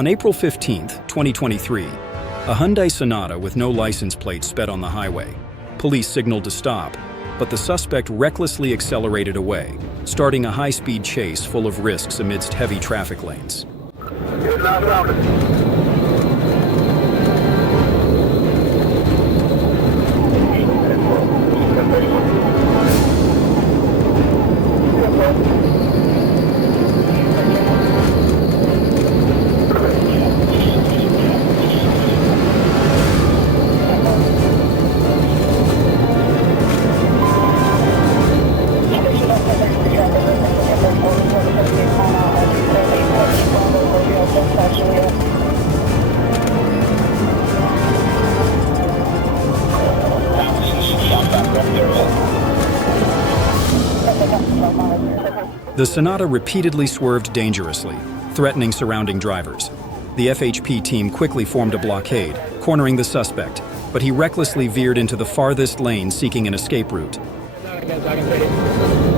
On April 15, 2023, a Hyundai Sonata with no license plate sped on the highway. Police signaled to stop, but the suspect recklessly accelerated away, starting a high-speed chase full of risks amidst heavy traffic lanes. The Sonata repeatedly swerved dangerously, threatening surrounding drivers. The FHP team quickly formed a blockade, cornering the suspect, but he recklessly veered into the farthest lane seeking an escape route.